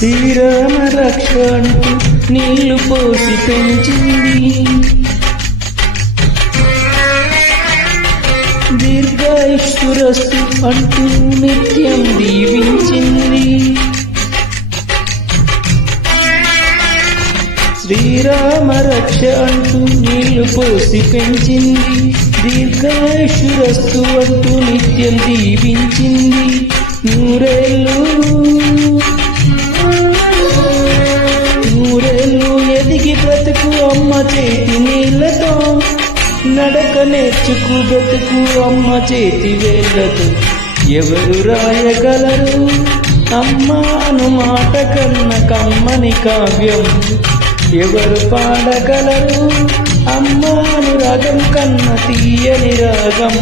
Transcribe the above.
శ్రీరామ రక్ష అంటూ నీళ్లు పోసి పెంచింది, దీర్ఘాయుష్షురస్తు అంటూ నిత్యం దీవించింది. శ్రీరామ రక్ష అంటూ నీళ్లు పోసి పెంచింది, దీర్ఘాయుష్షురస్తు అంటూ నిత్యం దీవించింది. నూరేళ్ళు ఎదిగి బ్రతుకు అమ్మ చేతి నీళ్లతో, నడక నేర్చుకు బ్రతుకు అమ్మ చేతి వేళ్లతో. ఎవరు రాయగలరు అమ్మాను మాట కన్న కమ్మని కావ్యం, ఎవరు పాడగలరు అమ్మాను రాగం కన్న తీయని రాగం.